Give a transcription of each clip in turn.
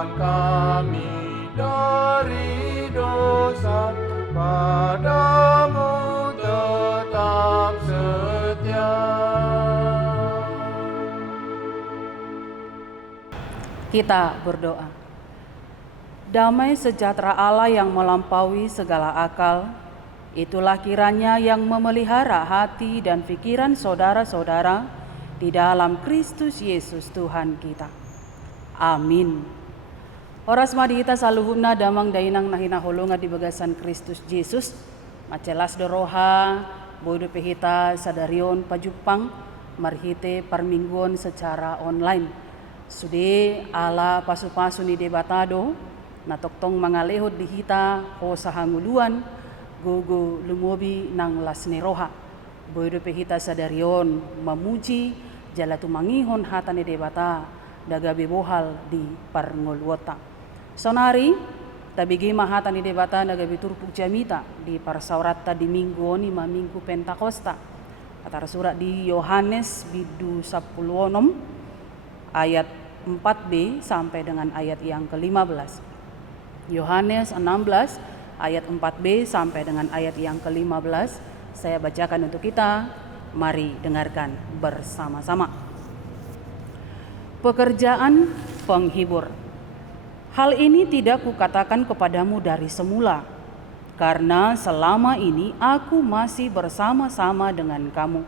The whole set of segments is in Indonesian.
Bebaskan kami dari dosa, padamu tetap setia. Kita berdoa. Damai sejahtera Allah yang melampaui segala akal, itulah kiranya yang memelihara hati dan pikiran saudara-saudara di dalam Kristus Yesus Tuhan kita. Amin. Oras madita saluhuna damang dainang nahina holonga di bagasan Kristus Yesus, macelas doroha, bodo pehita sadarion pajupang, marhite parmingguan secara online. Sude ala pasu-pasu ni debatado, natoktong mga lehod di hita o sa hanguluan, gogo lumobi ng lasneroha. Boydo pehita sa darion, mamuji, jala tumangihon hata ni debata, dagabi bohal di parngolwota. Sonari, tabigi mahata ni debata dagabi turpuk jamita di parsaurata di minggu ni maminggu Pentakosta. Atar surat di Yohanes bidu 10 ayat 4b sampai dengan ayat yang ke-15. Yohanes 16 ayat 4b sampai dengan ayat yang ke-15. Saya bacakan untuk kita. Mari dengarkan bersama-sama. Pekerjaan penghibur. Hal ini tidak kukatakan kepadamu dari semula, karena selama ini aku masih bersama-sama dengan kamu.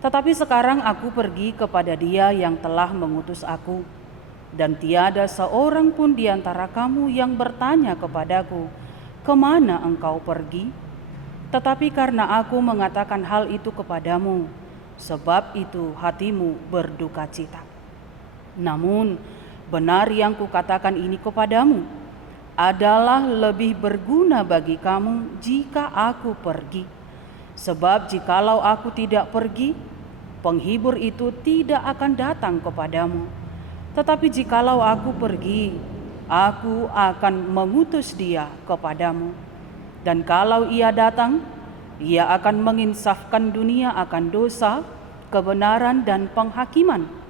Tetapi sekarang aku pergi kepada Dia yang telah mengutus aku, dan tiada seorang pun di antara kamu yang bertanya kepadaku, "Kemana engkau pergi?" Tetapi karena aku mengatakan hal itu kepadamu, sebab itu hatimu berduka cita. Namun benar yang kukatakan ini kepadamu adalah lebih berguna bagi kamu jika aku pergi. Sebab jikalau aku tidak pergi, penghibur itu tidak akan datang kepadamu. Tetapi jikalau aku pergi, aku akan mengutus Dia kepadamu. Dan kalau Ia datang, Ia akan menginsafkan dunia akan dosa, kebenaran, dan penghakiman.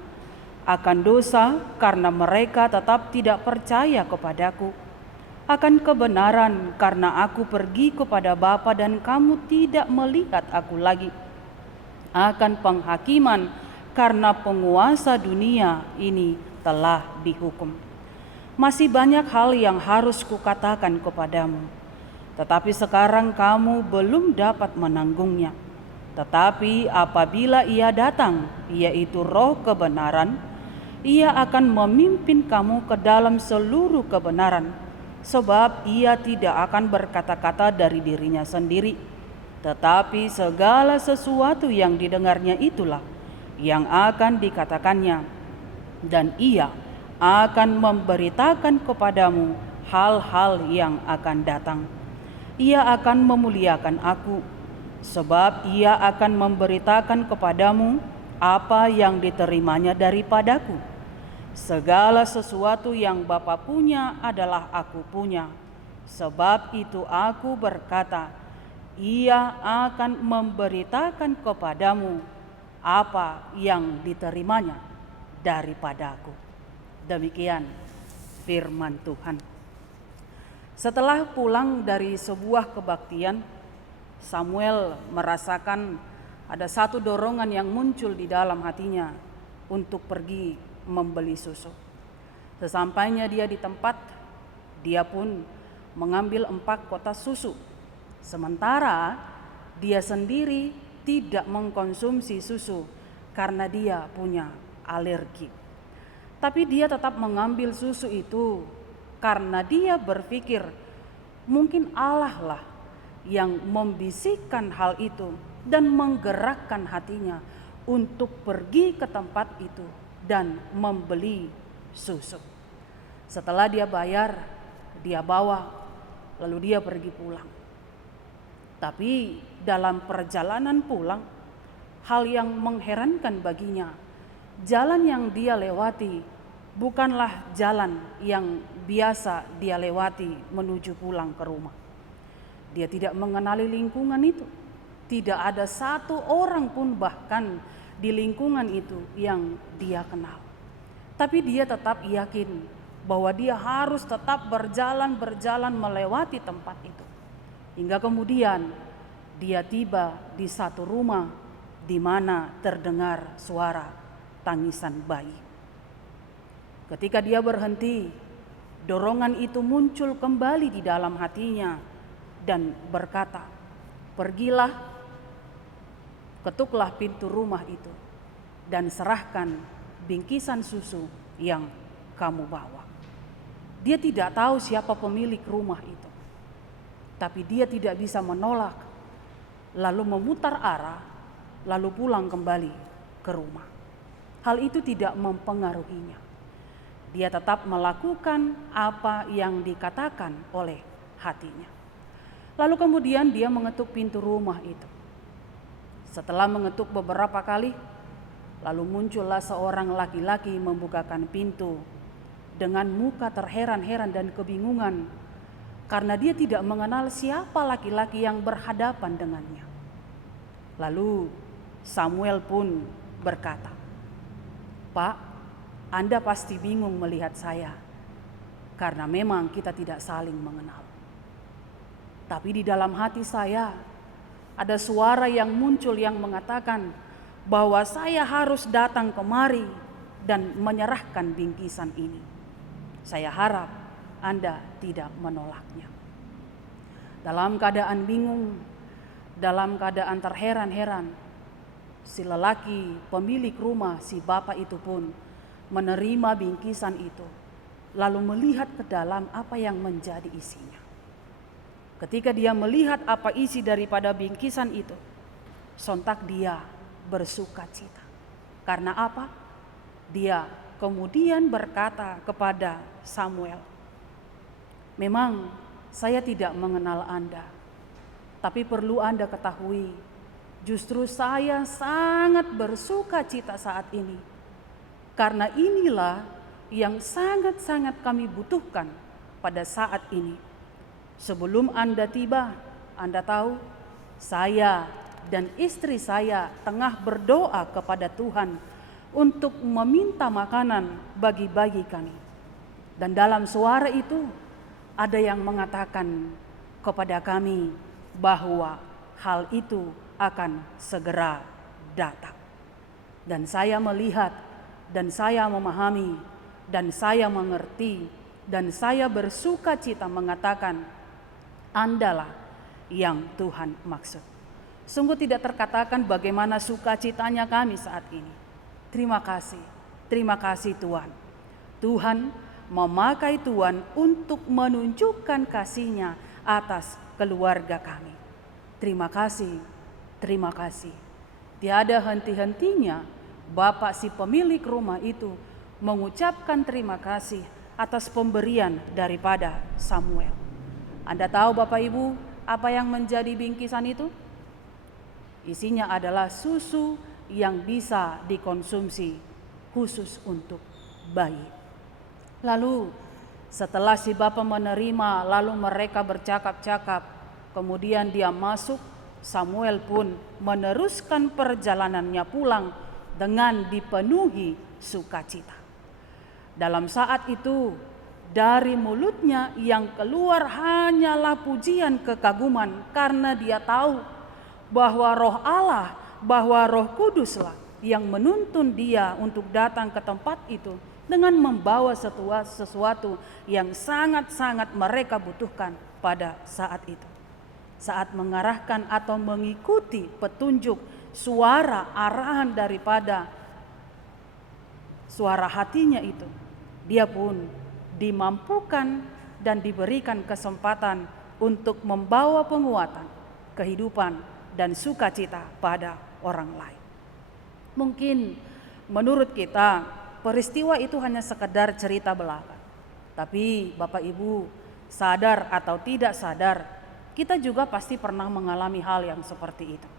Akan dosa karena mereka tetap tidak percaya kepadaku. Akan kebenaran karena aku pergi kepada Bapa dan kamu tidak melihat aku lagi. Akan penghakiman karena penguasa dunia ini telah dihukum. Masih banyak hal yang harus kukatakan kepadamu, tetapi sekarang kamu belum dapat menanggungnya. Tetapi apabila Ia datang, yaitu Roh kebenaran, Ia akan memimpin kamu ke dalam seluruh kebenaran. Sebab Ia tidak akan berkata-kata dari dirinya sendiri, tetapi segala sesuatu yang didengarnya itulah yang akan dikatakannya, dan Ia akan memberitakan kepadamu hal-hal yang akan datang. Ia akan memuliakan aku, sebab Ia akan memberitakan kepadamu apa yang diterimanya daripadaku. Segala sesuatu yang Bapa punya adalah aku punya. Sebab itu aku berkata, Ia akan memberitakan kepadamu apa yang diterimanya daripadaku. Demikian firman Tuhan. Setelah pulang dari sebuah kebaktian, Samuel merasakan ada satu dorongan yang muncul di dalam hatinya untuk pergi membeli susu. Sesampainya dia di tempat, dia pun mengambil 4 kotak susu. Sementara dia sendiri tidak mengkonsumsi susu karena dia punya alergi. Tapi dia tetap mengambil susu itu karena dia berpikir mungkin Allah lah yang membisikkan hal itu dan menggerakkan hatinya untuk pergi ke tempat itu dan membeli susu. Setelah dia bayar, dia bawa, lalu dia pergi pulang. Tapi dalam perjalanan pulang, hal yang mengherankan baginya, jalan yang dia lewati bukanlah jalan yang biasa dia lewati menuju pulang ke rumah. Dia tidak mengenali lingkungan itu. Tidak ada satu orang pun bahkan di lingkungan itu yang dia kenal. Tapi dia tetap yakin bahwa dia harus tetap berjalan melewati tempat itu. Hingga kemudian dia tiba di satu rumah di mana terdengar suara tangisan bayi. Ketika dia berhenti, dorongan itu muncul kembali di dalam hatinya dan berkata, "Pergilah, ketuklah pintu rumah itu dan serahkan bingkisan susu yang kamu bawa." Dia tidak tahu siapa pemilik rumah itu, tapi dia tidak bisa menolak, lalu memutar arah, lalu pulang kembali ke rumah. Hal itu tidak mempengaruhinya. Dia tetap melakukan apa yang dikatakan oleh hatinya. Lalu kemudian dia mengetuk pintu rumah itu. Setelah mengetuk beberapa kali, lalu muncullah seorang laki-laki membukakan pintu dengan muka terheran-heran dan kebingungan, karena dia tidak mengenal siapa laki-laki yang berhadapan dengannya. Lalu Samuel pun berkata, "Pak, Anda pasti bingung melihat saya, karena memang kita tidak saling mengenal. Tapi di dalam hati saya ada suara yang muncul yang mengatakan bahwa saya harus datang kemari dan menyerahkan bingkisan ini. Saya harap Anda tidak menolaknya." Dalam keadaan bingung, dalam keadaan terheran-heran, si lelaki pemilik rumah, si bapak itu pun menerima bingkisan itu, lalu melihat ke dalam apa yang menjadi isinya. Ketika dia melihat apa isi daripada bingkisan itu, sontak dia bersuka cita. Karena apa? Dia kemudian berkata kepada Samuel, "Memang saya tidak mengenal Anda, tapi perlu Anda ketahui, justru saya sangat bersuka cita saat ini, karena inilah yang sangat-sangat kami butuhkan pada saat ini. Sebelum Anda tiba, Anda tahu, saya dan istri saya tengah berdoa kepada Tuhan untuk meminta makanan bagi kami. Dan dalam suara itu ada yang mengatakan kepada kami bahwa hal itu akan segera datang. Dan saya melihat, dan saya memahami, dan saya mengerti, dan saya bersuka cita mengatakan, Andalah yang Tuhan maksud." Sungguh tidak terkatakan bagaimana sukacitanya kami saat ini. Terima kasih Tuhan. Tuhan memakai Tuhan untuk menunjukkan kasih-Nya atas keluarga kami. Terima kasih. Tiada henti-hentinya Bapak si pemilik rumah itu mengucapkan terima kasih atas pemberian daripada Samuel. Anda tahu Bapak Ibu apa yang menjadi bingkisan itu? Isinya adalah susu yang bisa dikonsumsi khusus untuk bayi. Lalu setelah si bapak menerima, lalu mereka bercakap-cakap, kemudian dia masuk. Samuel pun meneruskan perjalanannya pulang dengan dipenuhi sukacita. Dalam saat itu dari mulutnya yang keluar hanyalah pujian kekaguman, karena dia tahu bahwa Roh Allah, bahwa Roh Kuduslah yang menuntun dia untuk datang ke tempat itu dengan membawa sesuatu yang sangat-sangat mereka butuhkan pada saat itu. Saat mengarahkan atau mengikuti petunjuk suara arahan daripada suara hatinya itu, dia pun dimampukan dan diberikan kesempatan untuk membawa penguatan, kehidupan, dan sukacita pada orang lain. Mungkin menurut kita peristiwa itu hanya sekedar cerita belaka. Tapi Bapak Ibu, sadar atau tidak sadar, kita juga pasti pernah mengalami hal yang seperti itu.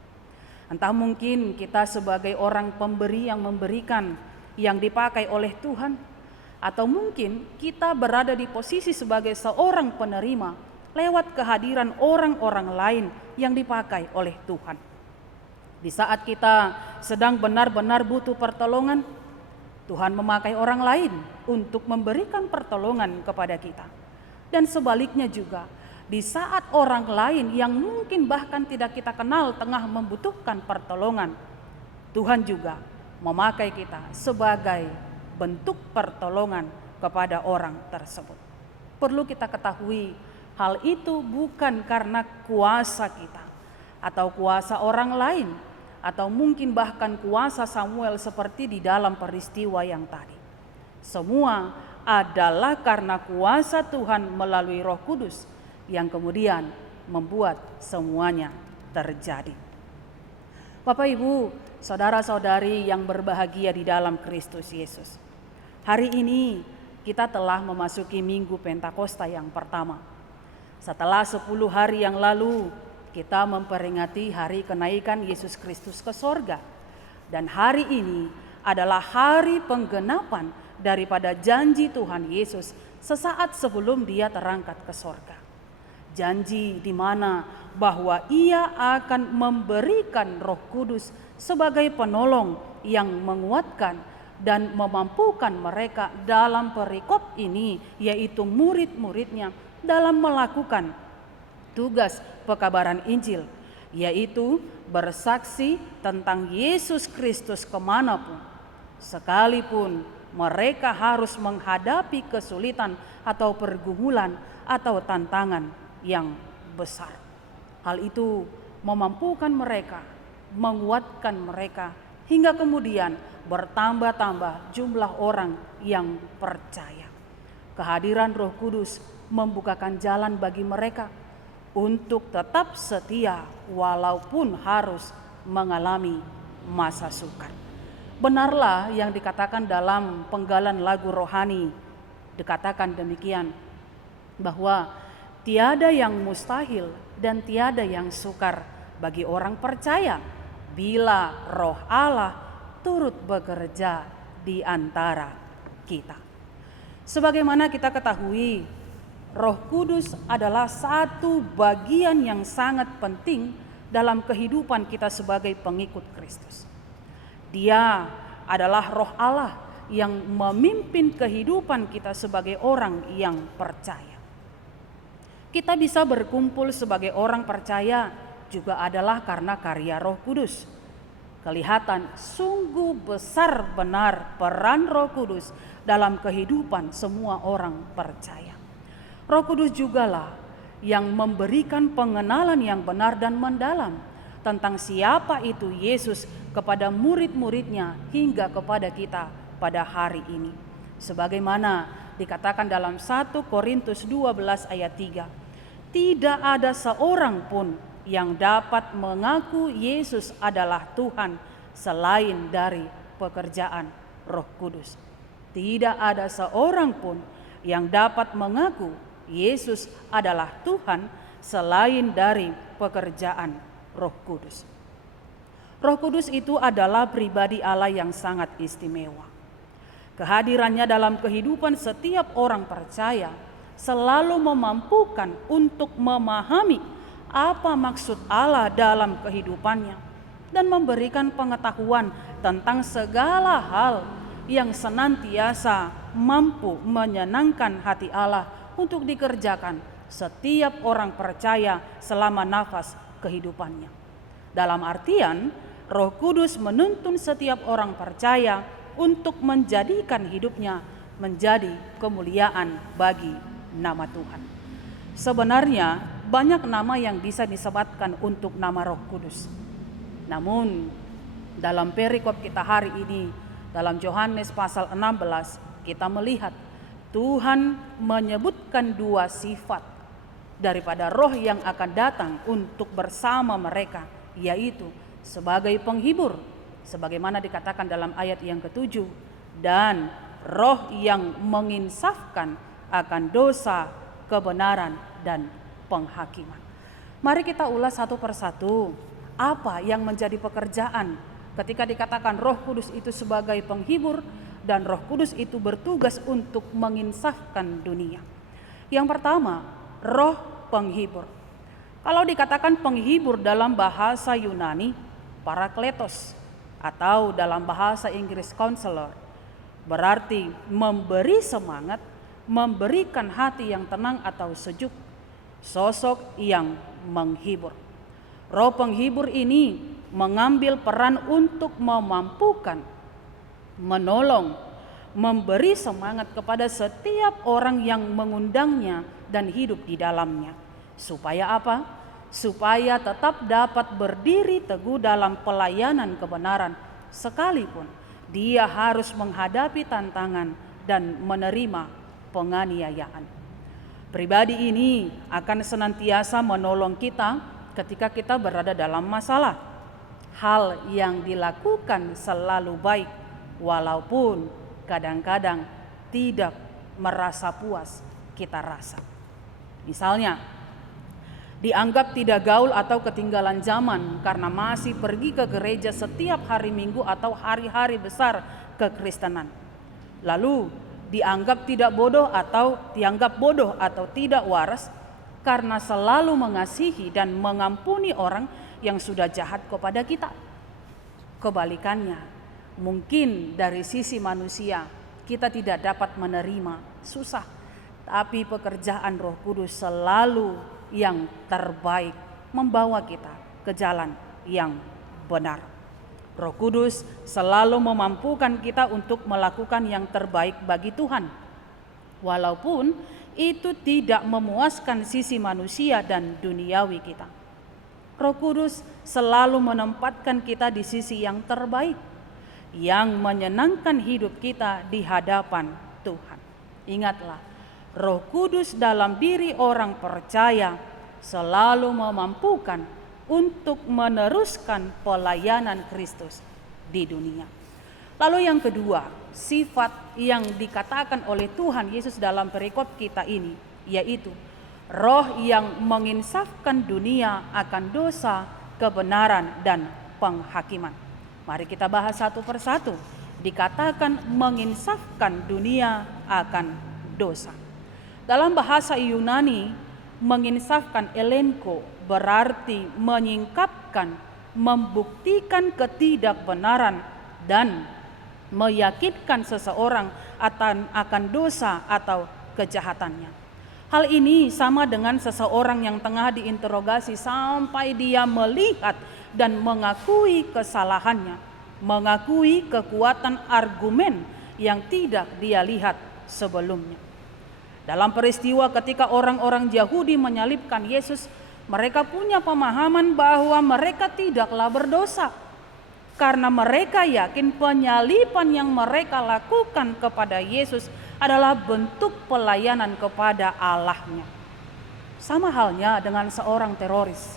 Entah mungkin kita sebagai orang pemberi yang memberikan yang dipakai oleh Tuhan, atau mungkin kita berada di posisi sebagai seorang penerima lewat kehadiran orang-orang lain yang dipakai oleh Tuhan. Di saat kita sedang benar-benar butuh pertolongan, Tuhan memakai orang lain untuk memberikan pertolongan kepada kita. Dan sebaliknya juga, di saat orang lain yang mungkin bahkan tidak kita kenal tengah membutuhkan pertolongan, Tuhan juga memakai kita sebagai bentuk pertolongan kepada orang tersebut. Perlu kita ketahui, hal itu bukan karena kuasa kita atau kuasa orang lain, atau mungkin bahkan kuasa Samuel seperti di dalam peristiwa yang tadi. Semua adalah karena kuasa Tuhan melalui Roh Kudus yang kemudian membuat semuanya terjadi. Bapak, Ibu, saudara-saudari yang berbahagia di dalam Kristus Yesus, hari ini kita telah memasuki Minggu Pentakosta yang pertama. Setelah 10 hari yang lalu, kita memperingati hari kenaikan Yesus Kristus ke sorga. Dan hari ini adalah hari penggenapan daripada janji Tuhan Yesus sesaat sebelum Dia terangkat ke sorga. Janji di mana bahwa Ia akan memberikan Roh Kudus sebagai penolong yang menguatkan dan memampukan mereka dalam perikop ini, yaitu murid-muridnya, dalam melakukan tugas pekabaran Injil, yaitu bersaksi tentang Yesus Kristus kemanapun, sekalipun mereka harus menghadapi kesulitan atau pergumulan atau tantangan yang besar. Hal itu memampukan mereka, menguatkan mereka, hingga kemudian bertambah-tambah jumlah orang yang percaya. Kehadiran Roh Kudus membukakan jalan bagi mereka untuk tetap setia walaupun harus mengalami masa sukar. Benarlah yang dikatakan dalam penggalan lagu rohani, dikatakan demikian, bahwa tiada yang mustahil dan tiada yang sukar bagi orang percaya bila Roh Allah turut bekerja di antara kita. Sebagaimana kita ketahui, Roh Kudus adalah satu bagian yang sangat penting dalam kehidupan kita sebagai pengikut Kristus. Dia adalah Roh Allah yang memimpin kehidupan kita sebagai orang yang percaya. Kita bisa berkumpul sebagai orang percaya juga adalah karena karya Roh Kudus. Kelihatan sungguh besar benar peran Roh Kudus dalam kehidupan semua orang percaya. Roh Kudus jugalah yang memberikan pengenalan yang benar dan mendalam tentang siapa itu Yesus kepada murid-muridnya hingga kepada kita pada hari ini. Sebagaimana dikatakan dalam 1 Korintus 12 ayat 3, tidak ada seorang pun yang dapat mengaku Yesus adalah Tuhan selain dari pekerjaan Roh Kudus. Tidak ada seorang pun yang dapat mengaku Yesus adalah Tuhan selain dari pekerjaan Roh Kudus. Roh Kudus itu adalah pribadi Allah yang sangat istimewa. Kehadirannya dalam kehidupan setiap orang percaya selalu memampukan untuk memahami apa maksud Allah dalam kehidupannya dan memberikan pengetahuan tentang segala hal yang senantiasa mampu menyenangkan hati Allah untuk dikerjakan setiap orang percaya selama nafas kehidupannya. Dalam artian, Roh Kudus menuntun setiap orang percaya untuk menjadikan hidupnya menjadi kemuliaan bagi nama Tuhan. Sebenarnya banyak nama yang bisa disematkan untuk nama Roh Kudus. Namun dalam perikop kita hari ini, dalam Yohanes pasal 16, kita melihat Tuhan menyebutkan dua sifat daripada roh yang akan datang untuk bersama mereka, yaitu sebagai penghibur, sebagaimana dikatakan dalam ayat yang ke-7, dan roh yang menginsafkan akan dosa, kebenaran, dan penghakiman. Mari kita ulas satu persatu apa yang menjadi pekerjaan ketika dikatakan Roh Kudus itu sebagai penghibur dan Roh Kudus itu bertugas untuk menginsafkan dunia. Yang pertama, roh penghibur. Kalau dikatakan penghibur dalam bahasa Yunani, parakletos, atau dalam bahasa Inggris counselor, berarti memberi semangat, memberikan hati yang tenang atau sejuk, sosok yang menghibur. Roh penghibur ini mengambil peran untuk memampukan, menolong, memberi semangat kepada setiap orang yang mengundangnya dan hidup di dalamnya. Supaya apa? Supaya tetap dapat berdiri teguh dalam pelayanan kebenaran, sekalipun dia harus menghadapi tantangan dan menerima penganiayaan. Pribadi ini akan senantiasa menolong kita ketika kita berada dalam masalah. Hal yang dilakukan selalu baik, walaupun kadang-kadang tidak merasa puas kita rasa. Misalnya, dianggap tidak gaul atau ketinggalan zaman karena masih pergi ke gereja setiap hari Minggu atau hari-hari besar kekristenan. Lalu dianggap dianggap bodoh atau tidak waras karena selalu mengasihi dan mengampuni orang yang sudah jahat kepada kita. Kebalikannya, mungkin dari sisi manusia kita tidak dapat menerima susah, tapi pekerjaan Roh Kudus selalu yang terbaik membawa kita ke jalan yang benar. Roh Kudus selalu memampukan kita untuk melakukan yang terbaik bagi Tuhan, walaupun itu tidak memuaskan sisi manusia dan duniawi kita. Roh Kudus selalu menempatkan kita di sisi yang terbaik, yang menyenangkan hidup kita di hadapan Tuhan. Ingatlah, Roh Kudus dalam diri orang percaya selalu memampukan untuk meneruskan pelayanan Kristus di dunia. Lalu yang kedua, sifat yang dikatakan oleh Tuhan Yesus dalam perikop kita ini, yaitu Roh yang menginsafkan dunia akan dosa, kebenaran, dan penghakiman. Mari kita bahas satu persatu. Dikatakan menginsafkan dunia akan dosa. Dalam bahasa Yunani, menginsafkan elenko berarti menyingkapkan, membuktikan ketidakbenaran, dan meyakinkan seseorang akan dosa atau kejahatannya. Hal ini sama dengan seseorang yang tengah diinterogasi sampai dia melihat dan mengakui kesalahannya, mengakui kekuatan argumen yang tidak dia lihat sebelumnya. Dalam peristiwa ketika orang-orang Yahudi menyalibkan Yesus, mereka punya pemahaman bahwa mereka tidaklah berdosa, karena mereka yakin penyaliban yang mereka lakukan kepada Yesus adalah bentuk pelayanan kepada Allahnya. Sama halnya dengan seorang teroris.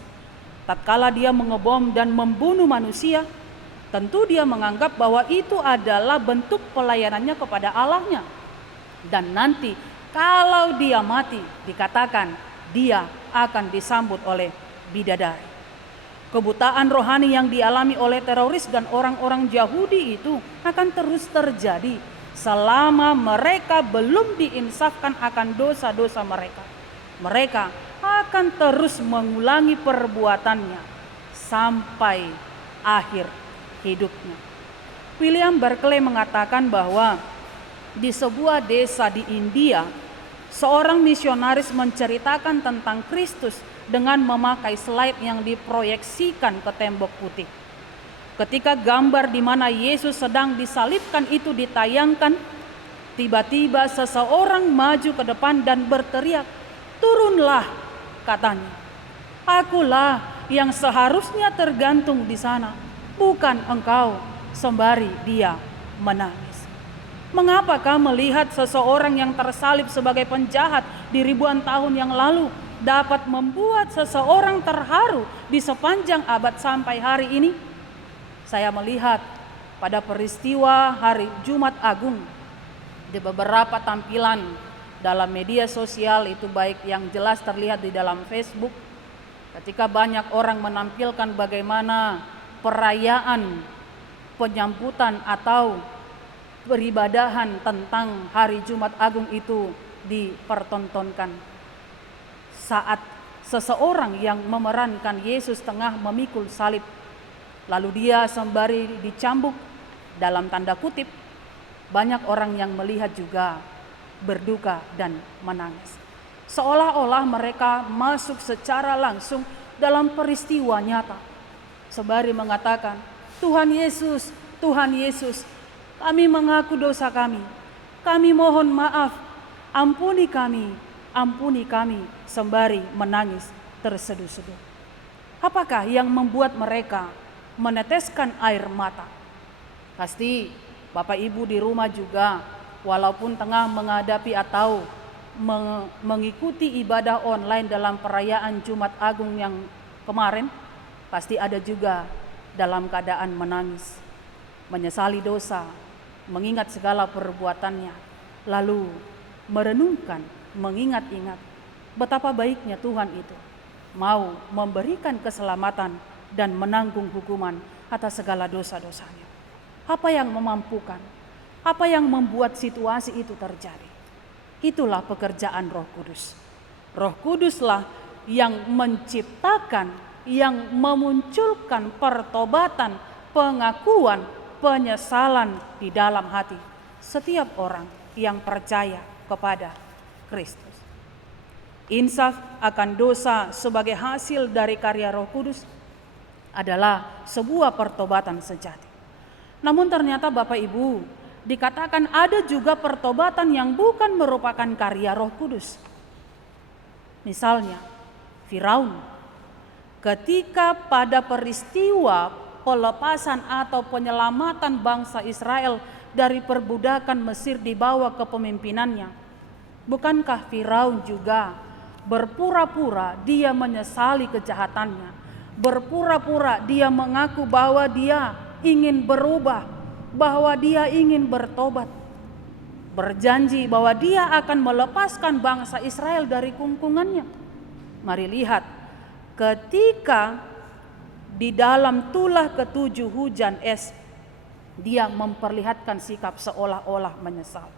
Tatkala dia mengebom dan membunuh manusia, tentu dia menganggap bahwa itu adalah bentuk pelayanannya kepada Allahnya. Dan nanti kalau dia mati, dikatakan dia akan disambut oleh bidadari. Kebutaan rohani yang dialami oleh teroris dan orang-orang Yahudi itu akan terus terjadi selama mereka belum diinsafkan akan dosa-dosa mereka. Mereka akan terus mengulangi perbuatannya sampai akhir hidupnya. William Barclay mengatakan bahwa di sebuah desa di India, seorang misionaris menceritakan tentang Kristus dengan memakai slide yang diproyeksikan ke tembok putih. Ketika gambar di mana Yesus sedang disalibkan itu ditayangkan, tiba-tiba seseorang maju ke depan dan berteriak, "Turunlah," katanya. "Akulah yang seharusnya tergantung di sana, bukan engkau," sembari dia menangis. Mengapakah melihat seseorang yang tersalib sebagai penjahat di ribuan tahun yang lalu dapat membuat seseorang terharu di sepanjang abad sampai hari ini? Saya melihat pada peristiwa hari Jumat Agung di beberapa tampilan dalam media sosial, itu baik yang jelas terlihat di dalam Facebook, ketika banyak orang menampilkan bagaimana perayaan penyambutan atau peribadahan tentang hari Jumat Agung itu dipertontonkan saat seseorang yang memerankan Yesus tengah memikul salib, lalu dia sembari dicambuk dalam tanda kutip, banyak orang yang melihat juga berduka dan menangis. Seolah-olah mereka masuk secara langsung dalam peristiwa nyata. Sembari mengatakan, Tuhan Yesus, kami mengaku dosa kami mohon maaf, ampuni kami, sembari menangis terseduh-seduh. Apakah yang membuat mereka meneteskan air mata? Pasti Bapak Ibu di rumah juga, walaupun tengah menghadapi atau mengikuti ibadah online dalam perayaan Jumat Agung yang kemarin, pasti ada juga dalam keadaan menangis, menyesali dosa, mengingat segala perbuatannya, lalu merenungkan, mengingat-ingat betapa baiknya Tuhan itu mau memberikan keselamatan dan menanggung hukuman atas segala dosa-dosanya. Apa yang memampukan? Apa yang membuat situasi itu terjadi? Itulah pekerjaan Roh Kudus. Roh Kuduslah yang menciptakan, yang memunculkan pertobatan, pengakuan, penyesalan di dalam hati setiap orang yang percaya kepada Kristus. Insaf akan dosa sebagai hasil dari karya Roh Kudus adalah sebuah pertobatan sejati. Namun ternyata Bapak Ibu, dikatakan ada juga pertobatan yang bukan merupakan karya Roh Kudus. Misalnya, Firaun ketika pada peristiwa pelepasan atau penyelamatan bangsa Israel dari perbudakan Mesir dibawa ke pemimpinannya, bukankah Firaun juga berpura-pura dia menyesali kejahatannya, berpura-pura dia mengaku bahwa dia ingin berubah, bahwa dia ingin bertobat, berjanji bahwa dia akan melepaskan bangsa Israel dari kungkungannya. Mari lihat, ketika di dalam tulah ketujuh hujan es, dia memperlihatkan sikap seolah-olah menyesal.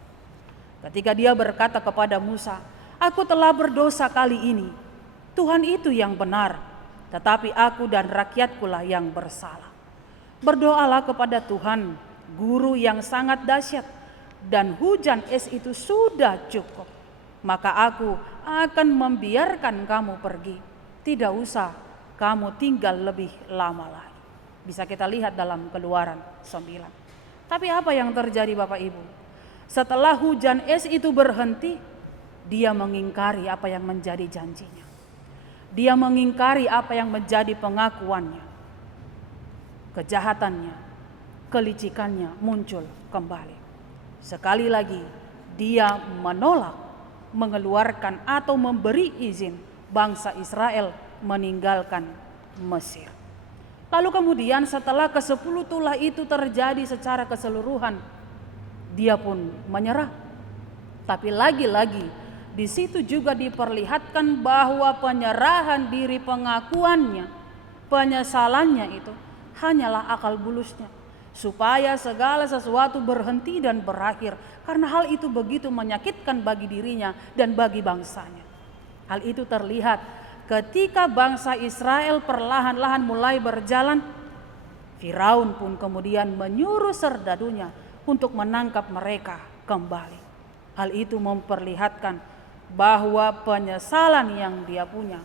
Ketika dia berkata kepada Musa, "Aku telah berdosa kali ini, Tuhan itu yang benar, tetapi aku dan rakyatkulah yang bersalah. Berdoalah kepada Tuhan, guru yang sangat dahsyat, dan hujan es itu sudah cukup. Maka aku akan membiarkan kamu pergi. Tidak usah kamu tinggal lebih lama lagi." Bisa kita lihat dalam Keluaran 9. Tapi apa yang terjadi Bapak Ibu? Setelah hujan es itu berhenti, dia mengingkari apa yang menjadi janjinya. Dia mengingkari apa yang menjadi pengakuannya. Kejahatannya, kelicikannya muncul kembali. Sekali lagi dia menolak mengeluarkan atau memberi izin bangsa Israel meninggalkan Mesir. Lalu kemudian setelah ke-10 tulah itu terjadi secara keseluruhan, dia pun menyerah. Tapi lagi-lagi di situ juga diperlihatkan bahwa penyerahan diri, pengakuannya, penyesalannya itu hanyalah akal bulusnya, supaya segala sesuatu berhenti dan berakhir, karena hal itu begitu menyakitkan bagi dirinya dan bagi bangsanya. Hal itu terlihat ketika bangsa Israel perlahan-lahan mulai berjalan. Firaun pun kemudian menyuruh serdadunya untuk menangkap mereka kembali. Hal itu memperlihatkan bahwa penyesalan yang dia punya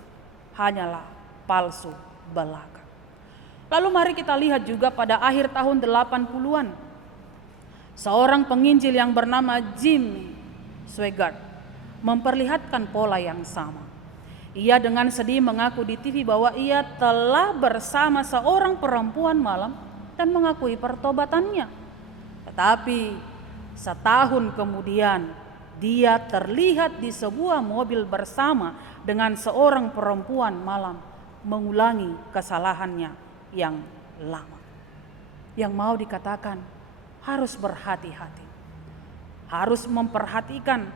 hanyalah palsu belaka. Lalu mari kita lihat juga pada akhir tahun 80-an, seorang penginjil yang bernama Jim Swaggart memperlihatkan pola yang sama. Ia dengan sedih mengaku di TV bahwa ia telah bersama seorang perempuan malam dan mengakui pertobatannya. Tetapi setahun kemudian dia terlihat di sebuah mobil bersama dengan seorang perempuan malam mengulangi kesalahannya yang lama. Yang mau dikatakan harus berhati-hati, harus memperhatikan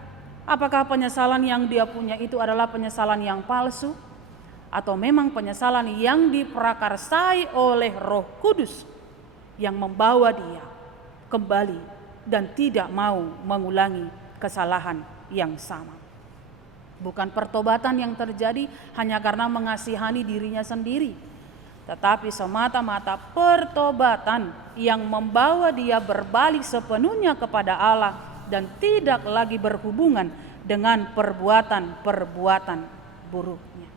apakah penyesalan yang dia punya itu adalah penyesalan yang palsu atau memang penyesalan yang diprakarsai oleh Roh Kudus yang membawa dia kembali dan tidak mau mengulangi kesalahan yang sama. Bukan pertobatan yang terjadi hanya karena mengasihani dirinya sendiri, tetapi semata-mata pertobatan yang membawa dia berbalik sepenuhnya kepada Allah dan tidak lagi berhubungan dengan perbuatan-perbuatan buruknya.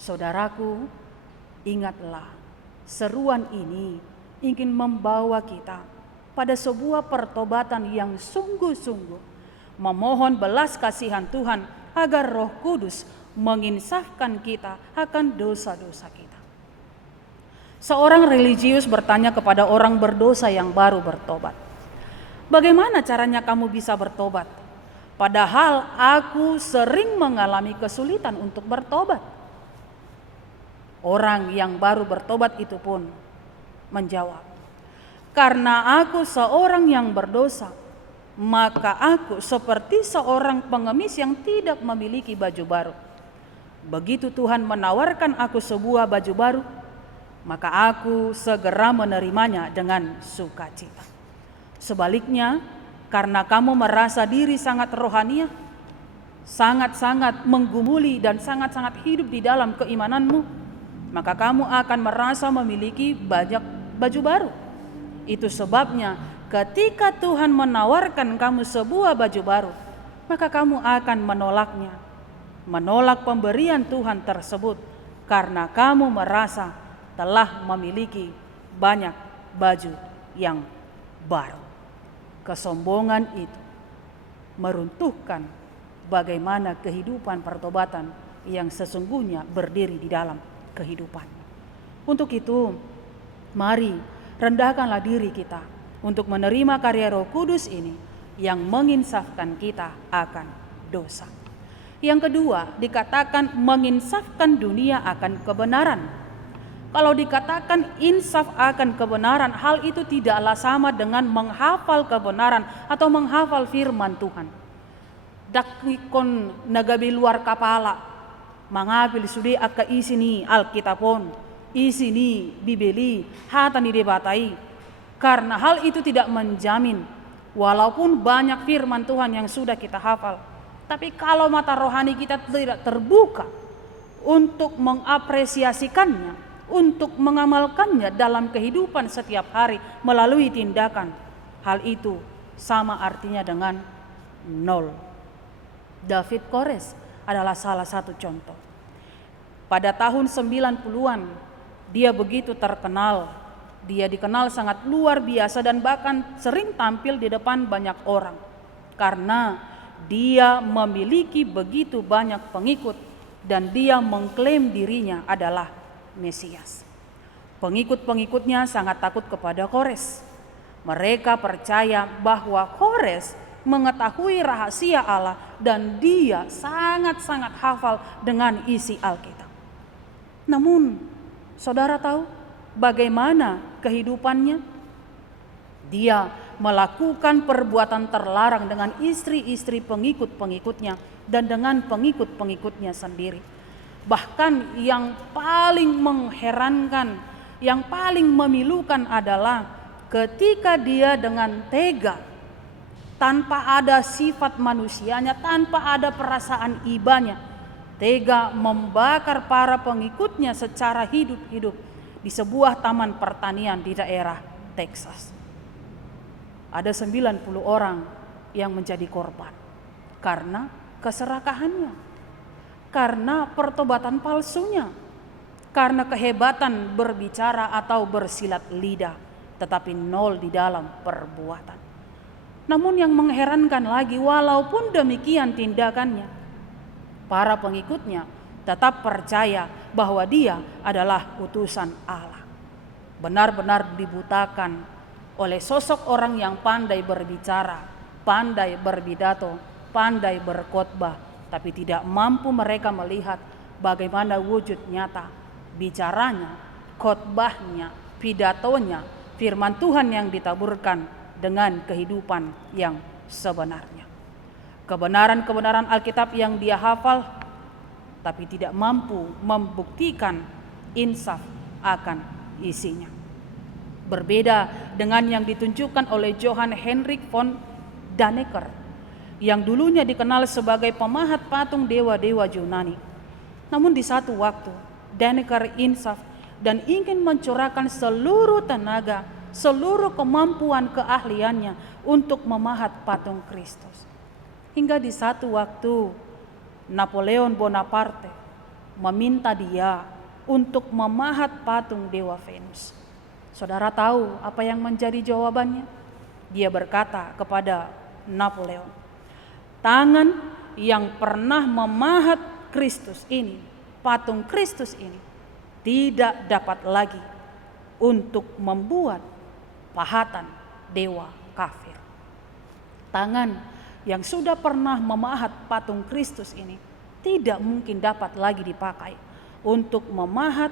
Saudaraku, ingatlah, seruan ini ingin membawa kita pada sebuah pertobatan yang sungguh-sungguh, memohon belas kasihan Tuhan agar Roh Kudus menginsafkan kita akan dosa-dosa kita. Seorang religius bertanya kepada orang berdosa yang baru bertobat, "Bagaimana caranya kamu bisa bertobat? Padahal aku sering mengalami kesulitan untuk bertobat." Orang yang baru bertobat itu pun menjawab, "Karena aku seorang yang berdosa, maka aku seperti seorang pengemis yang tidak memiliki baju baru. Begitu Tuhan menawarkan aku sebuah baju baru, maka aku segera menerimanya dengan sukacita. Sebaliknya, karena kamu merasa diri sangat rohania, sangat-sangat menggumuli dan sangat-sangat hidup di dalam keimananmu, maka kamu akan merasa memiliki banyak baju baru. Itu sebabnya ketika Tuhan menawarkan kamu sebuah baju baru, maka kamu akan menolaknya, menolak pemberian Tuhan tersebut karena kamu merasa telah memiliki banyak baju yang baru." Kesombongan itu meruntuhkan bagaimana kehidupan pertobatan yang sesungguhnya berdiri di dalam kehidupan. Untuk itu, mari rendahkanlah diri kita untuk menerima karya Roh Kudus ini yang menginsafkan kita akan dosa. Yang kedua, dikatakan menginsafkan dunia akan kebenaran. Kalau dikatakan insaf akan kebenaran, hal itu tidaklah sama dengan menghafal kebenaran atau menghafal firman Tuhan. Dakikon nagabi luar kapala, mangabil sudi akka isi ni Alkitabon, isi ni Bibeli, hata ni debatai. Karena hal itu tidak menjamin, walaupun banyak firman Tuhan yang sudah kita hafal, tapi kalau mata rohani kita tidak terbuka untuk mengapresiasikannya, untuk mengamalkannya dalam kehidupan setiap hari melalui tindakan, hal itu sama artinya dengan nol. David Kores adalah salah satu contoh. Pada tahun 90-an dia begitu terkenal, dia dikenal sangat luar biasa dan bahkan sering tampil di depan banyak orang karena dia memiliki begitu banyak pengikut dan dia mengklaim dirinya adalah Mesias. Pengikut-pengikutnya sangat takut kepada Kores. Mereka percaya bahwa Kores mengetahui rahasia Allah dan dia sangat-sangat hafal dengan isi Alkitab. Namun, saudara tahu bagaimana kehidupannya? Dia melakukan perbuatan terlarang dengan istri-istri pengikut-pengikutnya dan dengan pengikut-pengikutnya sendiri. Bahkan yang paling mengherankan, yang paling memilukan adalah ketika dia dengan tega, tanpa ada sifat manusianya, tanpa ada perasaan ibanya, tega membakar para pengikutnya secara hidup-hidup di sebuah taman pertanian di daerah Texas. Ada 90 orang yang menjadi korban karena keserakahannya, karena pertobatan palsunya, karena kehebatan berbicara atau bersilat lidah, tetapi nol di dalam perbuatan. Namun yang mengherankan lagi, walaupun demikian tindakannya, para pengikutnya tetap percaya bahwa dia adalah utusan Allah. Benar-benar dibutakan oleh sosok orang yang pandai berbicara, pandai berpidato, pandai berkhotbah, tapi tidak mampu mereka melihat bagaimana wujud nyata bicaranya, khotbahnya, pidatonya, firman Tuhan yang ditaburkan dengan kehidupan yang sebenarnya. Kebenaran-kebenaran Alkitab yang dia hafal, tapi tidak mampu membuktikan insaf akan isinya. Berbeda dengan yang ditunjukkan oleh Johann Heinrich von Dannecker yang dulunya dikenal sebagai pemahat patung dewa-dewa Yunani. Namun di satu waktu, Dannecker insaf dan ingin mencurahkan seluruh tenaga, seluruh kemampuan keahliannya untuk memahat patung Kristus. Hingga di satu waktu Napoleon Bonaparte meminta dia untuk memahat patung Dewa Venus. Saudara tahu apa yang menjadi jawabannya? Dia berkata kepada Napoleon, tangan yang pernah memahat Kristus ini, patung Kristus ini, tidak dapat lagi untuk membuat pahatan dewa kafir. Tangan yang sudah pernah memahat patung Kristus ini tidak mungkin dapat lagi dipakai untuk memahat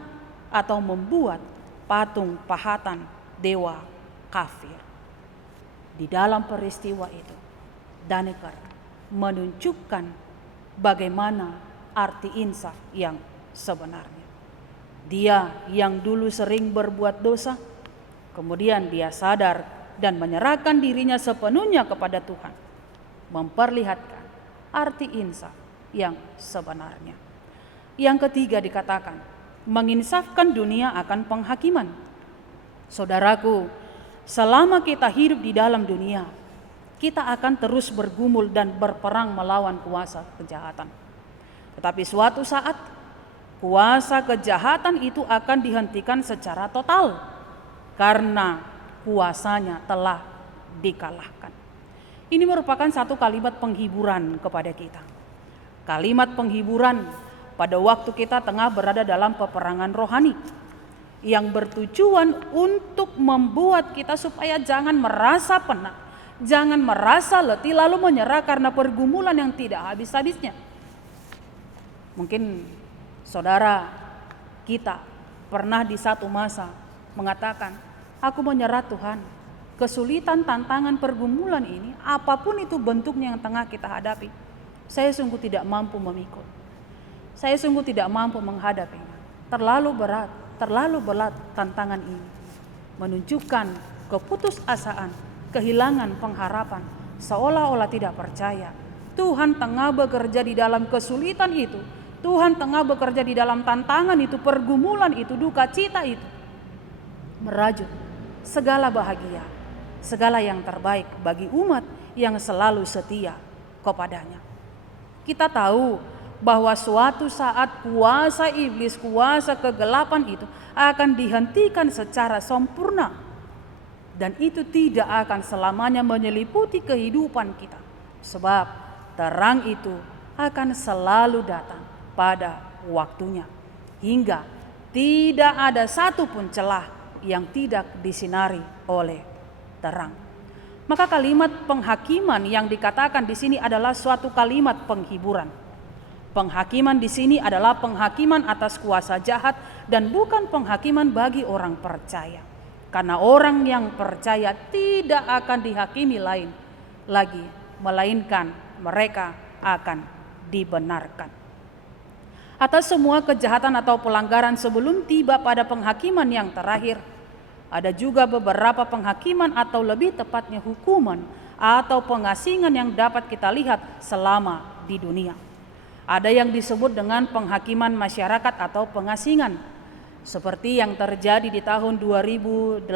atau membuat patung pahatan dewa kafir. Di dalam peristiwa itu, Dannecker menunjukkan bagaimana arti insaf yang sebenarnya. Dia yang dulu sering berbuat dosa, kemudian dia sadar dan menyerahkan dirinya sepenuhnya kepada Tuhan, memperlihatkan arti insaf yang sebenarnya. Yang ketiga dikatakan, menginsafkan dunia akan penghakiman. Saudaraku, selama kita hidup di dalam dunia, kita akan terus bergumul dan berperang melawan kuasa kejahatan. Tetapi suatu saat, kuasa kejahatan itu akan dihentikan secara total karena kuasanya telah dikalahkan. Ini merupakan satu kalimat penghiburan kepada kita. Kalimat penghiburan pada waktu kita tengah berada dalam peperangan rohani yang bertujuan untuk membuat kita supaya jangan merasa penat, jangan merasa letih lalu menyerah karena pergumulan yang tidak habis-habisnya. Mungkin saudara kita pernah di satu masa mengatakan, aku menyerah Tuhan. Kesulitan, tantangan, pergumulan ini, apapun itu bentuknya yang tengah kita hadapi, saya sungguh tidak mampu memikul. Saya sungguh tidak mampu menghadapinya. Terlalu berat tantangan ini. Menunjukkan keputusasaan, kehilangan pengharapan, seolah-olah tidak percaya. Tuhan tengah bekerja di dalam kesulitan itu. Tuhan tengah bekerja di dalam tantangan itu, pergumulan itu, duka cita itu. Merajut segala bahagia, segala yang terbaik bagi umat yang selalu setia kepadanya. Kita tahu bahwa suatu saat kuasa iblis, kuasa kegelapan itu akan dihentikan secara sempurna. Dan itu tidak akan selamanya menyeliputi kehidupan kita. Sebab terang itu akan selalu datang pada waktunya. Hingga tidak ada satupun celah yang tidak disinari oleh terang. Maka kalimat penghakiman yang dikatakan di sini adalah suatu kalimat penghiburan. Penghakiman di sini adalah penghakiman atas kuasa jahat dan bukan penghakiman bagi orang percaya. Karena orang yang percaya tidak akan dihakimi lagi, melainkan mereka akan dibenarkan. Atas semua kejahatan atau pelanggaran sebelum tiba pada penghakiman yang terakhir, ada juga beberapa penghakiman atau lebih tepatnya hukuman atau pengasingan yang dapat kita lihat selama di dunia. Ada yang disebut dengan penghakiman masyarakat atau pengasingan, seperti yang terjadi di tahun 2018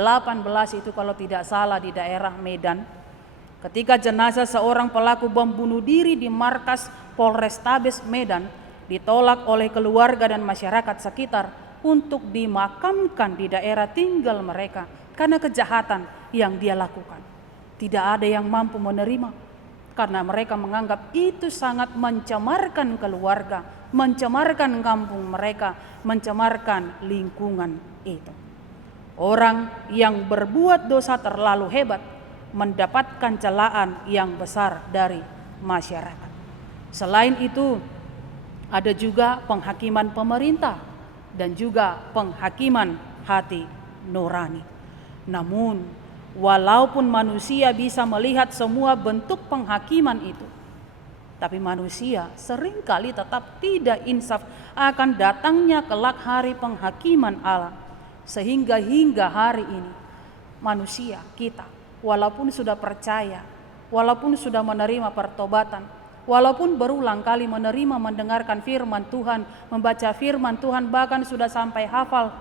itu kalau tidak salah di daerah Medan, ketika jenazah seorang pelaku bom bunuh diri di markas Polrestabes Medan ditolak oleh keluarga dan masyarakat sekitar untuk dimakamkan di daerah tinggal mereka karena kejahatan yang dia lakukan. Tidak ada yang mampu menerima karena mereka menganggap itu sangat mencemarkan keluarga, mencemarkan kampung mereka, mencemarkan lingkungan itu. Orang yang berbuat dosa terlalu hebat mendapatkan celaan yang besar dari masyarakat. Selain itu, ada juga penghakiman pemerintah dan juga penghakiman hati nurani. Namun, walaupun manusia bisa melihat semua bentuk penghakiman itu, tapi manusia seringkali tetap tidak insaf akan datangnya kelak hari penghakiman Allah. Sehingga hingga hari ini, manusia kita, walaupun sudah percaya, walaupun sudah menerima pertobatan, walaupun berulang kali menerima mendengarkan firman Tuhan, membaca firman Tuhan, bahkan sudah sampai hafal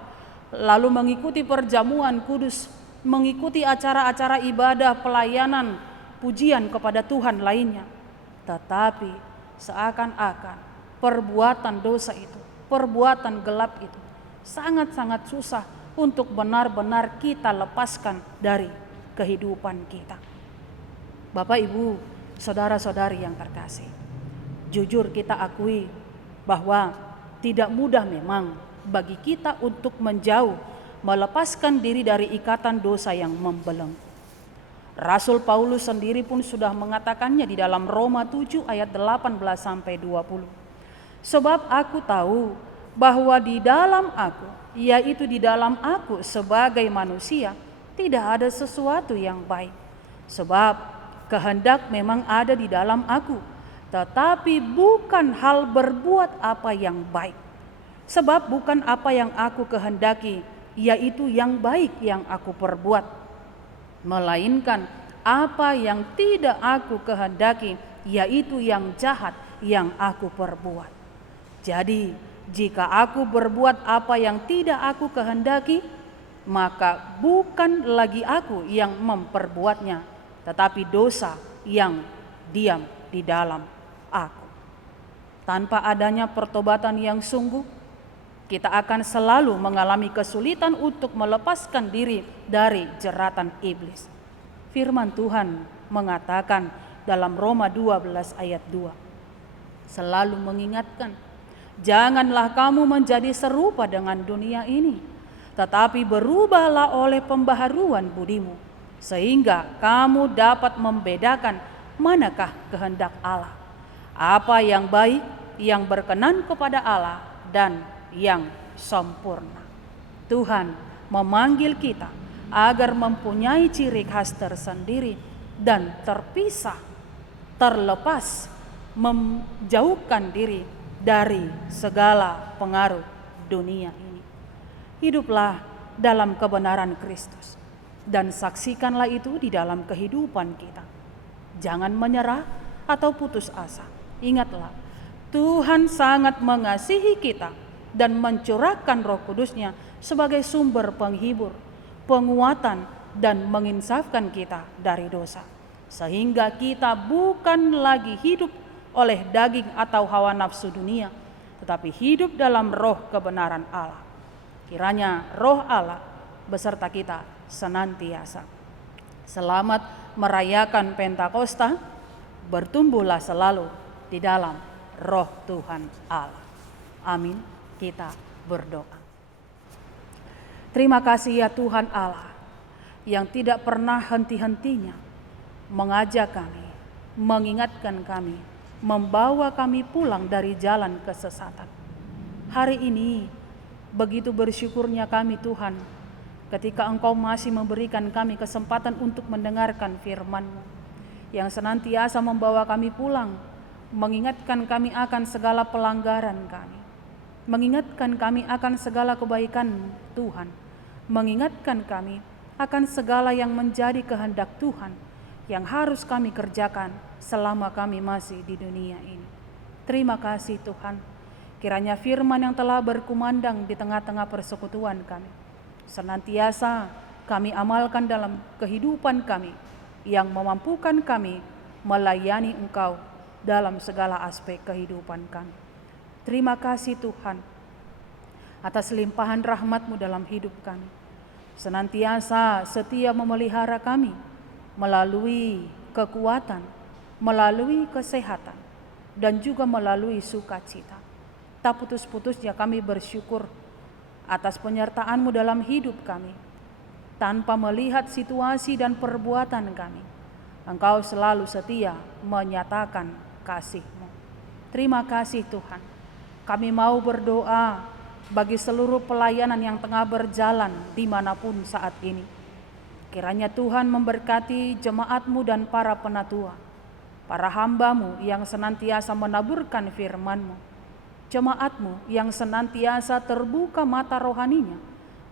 lalu mengikuti perjamuan kudus, mengikuti acara-acara ibadah, pelayanan, pujian kepada Tuhan lainnya. Tetapi seakan-akan perbuatan dosa itu, perbuatan gelap itu sangat-sangat susah untuk benar-benar kita lepaskan dari kehidupan kita. Bapak, Ibu, saudara-saudari yang terkasih, jujur kita akui bahwa tidak mudah memang bagi kita untuk menjauh, melepaskan diri dari ikatan dosa yang membelenggu. Rasul Paulus sendiri pun sudah mengatakannya di dalam Roma 7 ayat 18-20. Sebab aku tahu bahwa di dalam aku, yaitu di dalam aku sebagai manusia, tidak ada sesuatu yang baik. Sebab kehendak memang ada di dalam aku, tetapi bukan hal berbuat apa yang baik. Sebab bukan apa yang aku kehendaki, yaitu yang baik yang aku perbuat, melainkan apa yang tidak aku kehendaki, yaitu yang jahat yang aku perbuat. Jadi, jika aku berbuat apa yang tidak aku kehendaki, maka bukan lagi aku yang memperbuatnya, tetapi dosa yang diam di dalam aku. Tanpa adanya pertobatan yang sungguh, kita akan selalu mengalami kesulitan untuk melepaskan diri dari jeratan iblis. Firman Tuhan mengatakan dalam Roma 12 ayat 2, selalu mengingatkan, janganlah kamu menjadi serupa dengan dunia ini, tetapi berubahlah oleh pembaharuan budimu, sehingga kamu dapat membedakan manakah kehendak Allah, apa yang baik, yang berkenan kepada Allah, dan yang sempurna. Tuhan memanggil kita agar mempunyai ciri khas tersendiri dan terpisah, terlepas, menjauhkan diri dari segala pengaruh dunia ini. Hiduplah dalam kebenaran Kristus dan saksikanlah itu di dalam kehidupan kita. Jangan menyerah atau putus asa. Ingatlah, Tuhan sangat mengasihi kita dan mencurahkan Roh Kudus-Nya sebagai sumber penghibur, penguatan, dan menginsafkan kita dari dosa, sehingga kita bukan lagi hidup oleh daging atau hawa nafsu dunia, tetapi hidup dalam roh kebenaran Allah. Kiranya roh Allah beserta kita senantiasa. Selamat merayakan Pentakosta, bertumbuhlah selalu di dalam roh Tuhan Allah. Amin. Kita berdoa. Terima kasih ya Tuhan Allah yang tidak pernah henti-hentinya mengajak kami, mengingatkan kami, membawa kami pulang dari jalan kesesatan. Hari ini begitu bersyukurnya kami Tuhan, ketika Engkau masih memberikan kami kesempatan untuk mendengarkan firman-Mu yang senantiasa membawa kami pulang, mengingatkan kami akan segala pelanggaran kami, mengingatkan kami akan segala kebaikan Tuhan, mengingatkan kami akan segala yang menjadi kehendak Tuhan yang harus kami kerjakan selama kami masih di dunia ini. Terima kasih Tuhan, kiranya firman yang telah berkumandang di tengah-tengah persekutuan kami senantiasa kami amalkan dalam kehidupan kami, yang memampukan kami melayani Engkau dalam segala aspek kehidupan kami. Terima kasih Tuhan atas limpahan rahmat-Mu dalam hidup kami. Senantiasa setia memelihara kami melalui kekuatan, melalui kesehatan, dan juga melalui sukacita. Tak putus-putusnya kami bersyukur atas penyertaan-Mu dalam hidup kami. Tanpa melihat situasi dan perbuatan kami, Engkau selalu setia menyatakan kasih-Mu. Terima kasih Tuhan. Kami mau berdoa bagi seluruh pelayanan yang tengah berjalan dimanapun saat ini. Kiranya Tuhan memberkati jemaat-Mu dan para penatua, para hamba-Mu yang senantiasa menaburkan firman-Mu, jemaat-Mu yang senantiasa terbuka mata rohaninya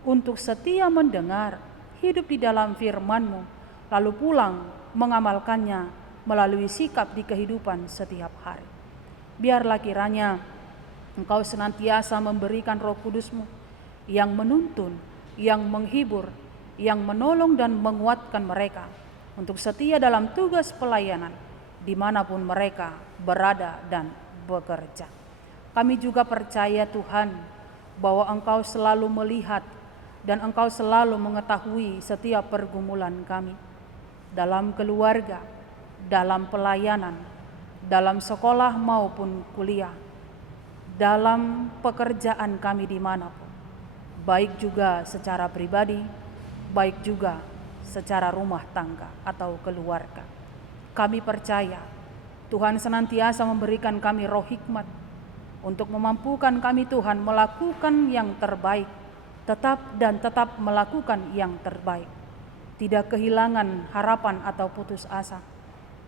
untuk setia mendengar, hidup di dalam firman-Mu, lalu pulang mengamalkannya melalui sikap di kehidupan setiap hari. Biarlah kiranya Engkau senantiasa memberikan Roh Kudus-Mu yang menuntun, yang menghibur, yang menolong dan menguatkan mereka untuk setia dalam tugas pelayanan dimanapun mereka berada dan bekerja. Kami juga percaya Tuhan bahwa Engkau selalu melihat dan Engkau selalu mengetahui setiap pergumulan kami dalam keluarga, dalam pelayanan, dalam sekolah maupun kuliah, dalam pekerjaan kami dimanapun, baik juga secara pribadi, baik juga secara rumah tangga atau keluarga. Kami percaya Tuhan senantiasa memberikan kami roh hikmat untuk memampukan kami Tuhan melakukan yang terbaik, tetap melakukan yang terbaik. Tidak kehilangan harapan atau putus asa,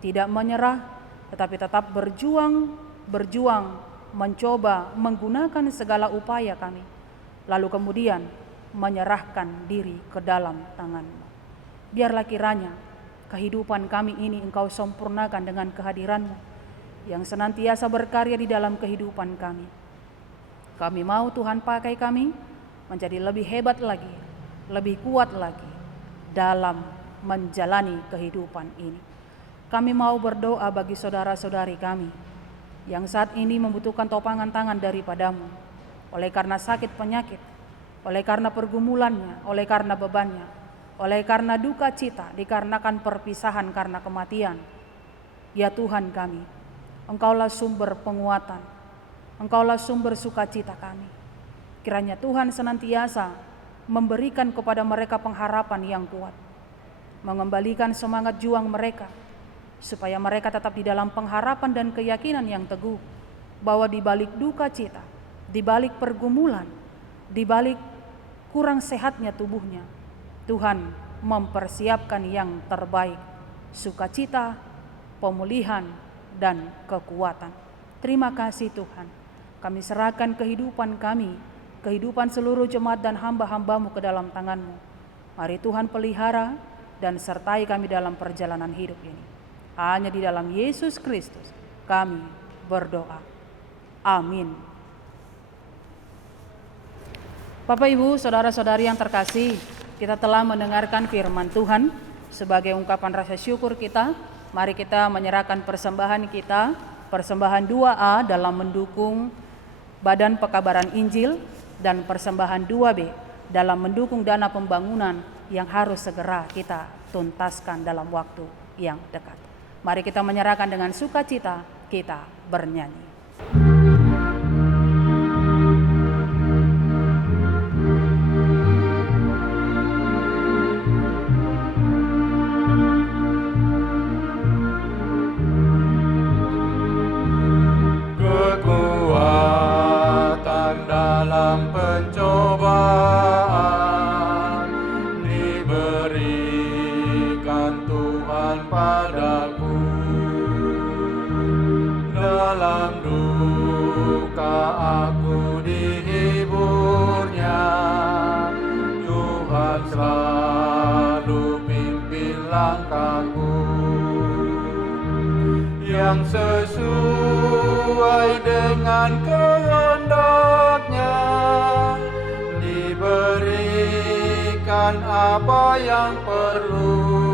tidak menyerah, tetapi tetap berjuang, mencoba menggunakan segala upaya kami, lalu kemudian menyerahkan diri ke dalam tangan-Mu. Biarlah kiranya kehidupan kami ini Engkau sempurnakan dengan kehadiran-Mu yang senantiasa berkarya di dalam kehidupan kami. Kami mau Tuhan pakai kami menjadi lebih hebat lagi, lebih kuat lagi dalam menjalani kehidupan ini. Kami mau berdoa bagi saudara-saudari kami yang saat ini membutuhkan topangan tangan daripada-Mu, oleh karena sakit penyakit, oleh karena pergumulannya, oleh karena bebannya, oleh karena duka cita dikarenakan perpisahan karena kematian. Ya Tuhan kami, Engkaulah sumber penguatan, Engkaulah sumber sukacita kami. Kiranya Tuhan senantiasa memberikan kepada mereka pengharapan yang kuat, mengembalikan semangat juang mereka, supaya mereka tetap di dalam pengharapan dan keyakinan yang teguh bahwa di balik duka cita, di balik pergumulan, di balik kurang sehatnya tubuhnya, Tuhan mempersiapkan yang terbaik, sukacita, pemulihan, dan kekuatan. Terima kasih Tuhan. Kami serahkan kehidupan kami, kehidupan seluruh jemaat dan hamba-hamba-Mu ke dalam tangan-Mu. Mari Tuhan pelihara dan sertai kami dalam perjalanan hidup ini. Hanya di dalam Yesus Kristus kami berdoa. Amin. Bapak, Ibu, saudara-saudari yang terkasih, kita telah mendengarkan firman Tuhan. Sebagai ungkapan rasa syukur kita, mari kita menyerahkan persembahan kita, persembahan 2A dalam mendukung Badan Pekabaran Injil, dan persembahan 2B dalam mendukung dana pembangunan yang harus segera kita tuntaskan dalam waktu yang dekat. Mari kita menyerahkan dengan sukacita, kita bernyanyi. Kekuatan dalam pencobaan diberikan Tuhan padaku. Dalam duka aku dihiburnya, Tuhan selalu pimpin langkahku. Yang sesuai dengan kehendak-Nya, diberikan apa yang perlu.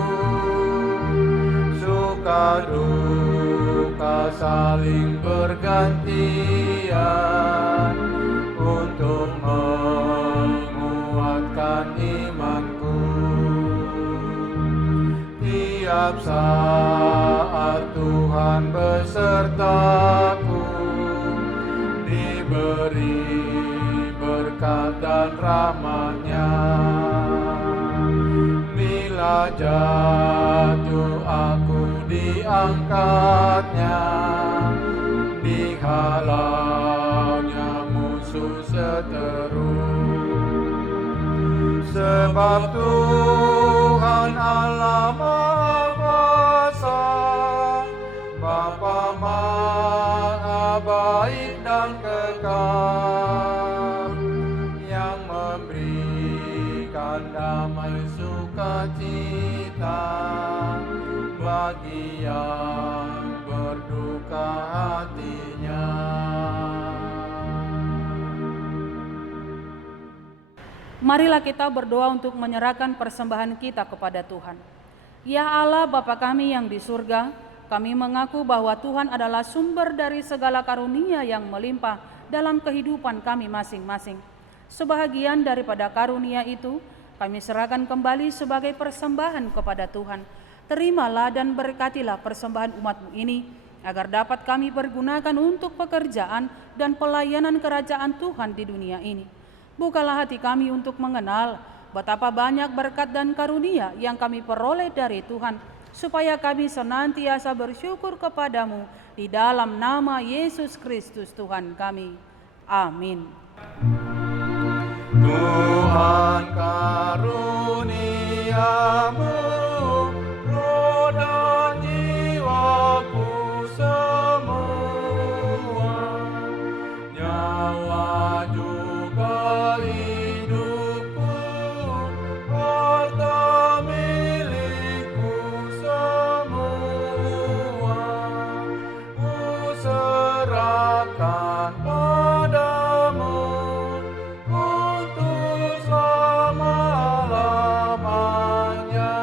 Suka duka saling bergantian untuk menguatkan imanku. Tiap saat Tuhan besertaku, diberi berkat dan rahmat-Nya. Bila jatuh aku diangkat-Nya, dihalau-Nya musuh seteru. Sebab Tuhan Allah Maha Kuasa, Bapa Maha Baik dan kekal, yang memberikan damai sukacita bagi yang berduka hatinya. Marilah kita berdoa untuk menyerahkan persembahan kita kepada Tuhan. Ya Allah Bapa kami yang di surga, kami mengaku bahwa Tuhan adalah sumber dari segala karunia yang melimpah dalam kehidupan kami masing-masing. Sebahagian daripada karunia itu kami serahkan kembali sebagai persembahan kepada Tuhan. Terimalah dan berkatilah persembahan umat-Mu ini, agar dapat kami pergunakan untuk pekerjaan dan pelayanan kerajaan Tuhan di dunia ini. Bukalah hati kami untuk mengenal betapa banyak berkat dan karunia yang kami peroleh dari Tuhan, supaya kami senantiasa bersyukur kepadamu di dalam nama Yesus Kristus Tuhan kami. Amin. Tuhan karuniamu, roh dan jiwaku semua, nyawa juga hidupku, harta milikku semua, ku serahkan padamu untuk selama-lamanya.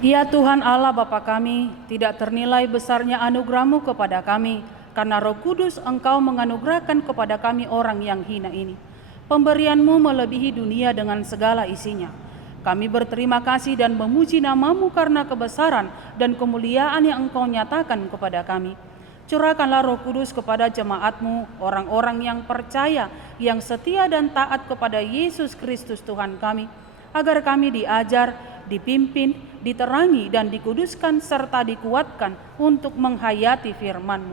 Ya Tuhan Allah Bapa kami, tidak ternilai besarnya anugerah-Mu kepada kami, karena Roh Kudus Engkau menganugerahkan kepada kami orang yang hina ini. Pemberian-Mu melebihi dunia dengan segala isinya. Kami berterima kasih dan memuji nama-Mu karena kebesaran dan kemuliaan yang Engkau nyatakan kepada kami. Curahkanlah Roh Kudus kepada jemaat-Mu, orang-orang yang percaya, yang setia dan taat kepada Yesus Kristus Tuhan kami, agar kami diajar, dipimpin, diterangi, dan dikuduskan serta dikuatkan untuk menghayati firman-Mu.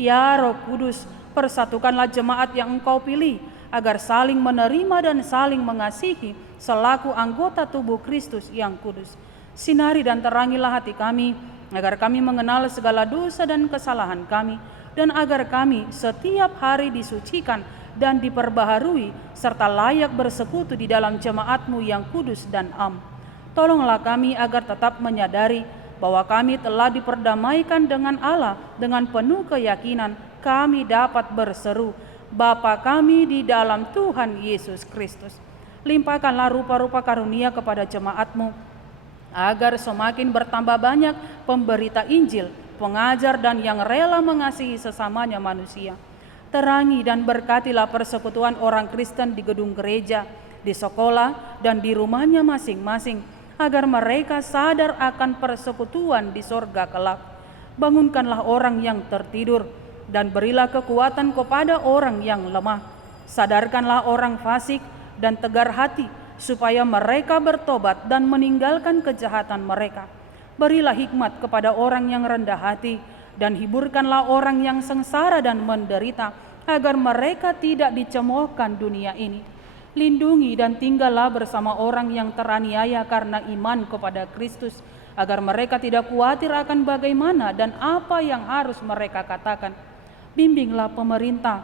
Ya Roh Kudus, persatukanlah jemaat yang Engkau pilih, agar saling menerima dan saling mengasihi selaku anggota tubuh Kristus yang kudus. Sinari dan terangilah hati kami, agar kami mengenal segala dosa dan kesalahan kami, dan agar kami setiap hari disucikan dan diperbaharui, serta layak bersekutu di dalam jemaat-Mu yang kudus dan am. Tolonglah kami agar tetap menyadari bahwa kami telah diperdamaikan dengan Allah. Dengan penuh keyakinan kami dapat berseru, Bapa kami di dalam Tuhan Yesus Kristus. Limpahkanlah rupa-rupa karunia kepada jemaat-Mu, agar semakin bertambah banyak pemberita Injil, pengajar, dan yang rela mengasihi sesamanya manusia. Terangi dan berkatilah persekutuan orang Kristen di gedung gereja, di sekolah, dan di rumahnya masing-masing, agar mereka sadar akan persekutuan di sorga kelak. Bangunkanlah orang yang tertidur, dan berilah kekuatan kepada orang yang lemah. Sadarkanlah orang fasik dan tegar hati, supaya mereka bertobat dan meninggalkan kejahatan mereka. Berilah hikmat kepada orang yang rendah hati, dan hiburkanlah orang yang sengsara dan menderita, agar mereka tidak dicemoohkan dunia ini. Lindungi dan tinggallah bersama orang yang teraniaya karena iman kepada Kristus, agar mereka tidak khawatir akan bagaimana dan apa yang harus mereka katakan. Bimbinglah pemerintah,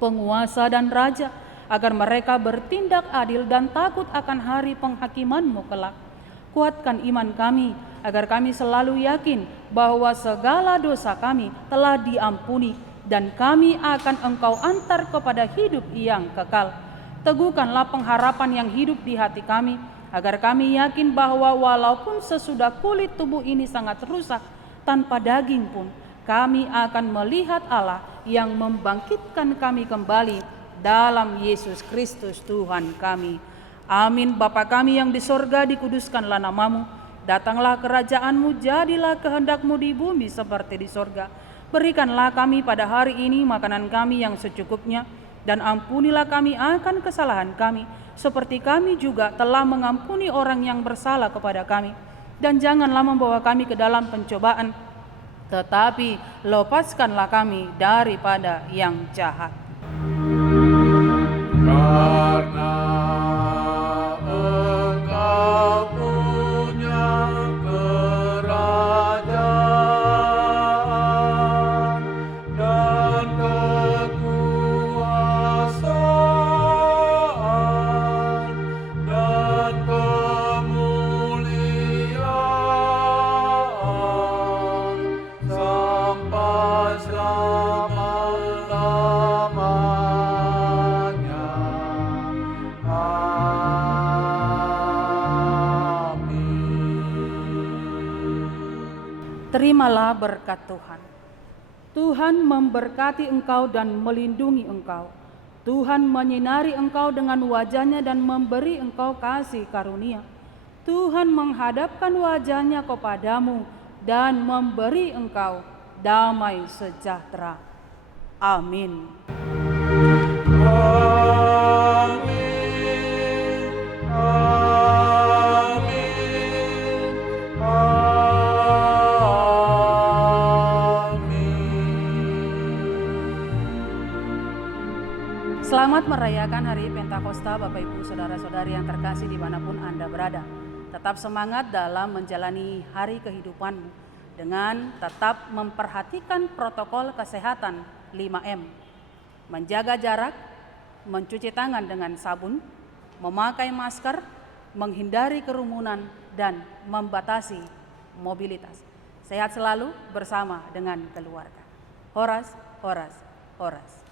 penguasa, dan raja, agar mereka bertindak adil dan takut akan hari penghakiman-Mu kelak. Kuatkan iman kami, agar kami selalu yakin bahwa segala dosa kami telah diampuni, dan kami akan Engkau antar kepada hidup yang kekal. Teguhkanlah pengharapan yang hidup di hati kami, agar kami yakin bahwa walaupun sesudah kulit tubuh ini sangat rusak, tanpa daging pun, kami akan melihat Allah yang membangkitkan kami kembali dalam Yesus Kristus Tuhan kami. Amin. Bapa kami yang di sorga, dikuduskanlah nama-Mu. Datanglah kerajaan-Mu, jadilah kehendak-Mu di bumi seperti di sorga. Berikanlah kami pada hari ini makanan kami yang secukupnya, dan ampunilah kami akan kesalahan kami, seperti kami juga telah mengampuni orang yang bersalah kepada kami. Dan janganlah membawa kami ke dalam pencobaan, tetapi lepaskanlah kami daripada yang jahat. Karena Engkau punya kerajaan dan kekuasaan dan kemuliaan sampai selama-lamanya. Terimalah berkat Tuhan. Tuhan memberkati engkau dan melindungi engkau. Tuhan menyinari engkau dengan wajah-Nya dan memberi engkau kasih karunia. Tuhan menghadapkan wajah-Nya kepadamu dan memberi engkau damai sejahtera. Amin. Amin. Amin. Amin. Selamat merayakan Hari Pentakosta Bapak Ibu Saudara-saudari yang terkasih dimanapun Anda berada. Tetap semangat dalam menjalani hari kehidupanmu dengan tetap memperhatikan protokol kesehatan 5M. Menjaga jarak, mencuci tangan dengan sabun, memakai masker, menghindari kerumunan, dan membatasi mobilitas. Sehat selalu bersama dengan keluarga. Horas, horas, horas.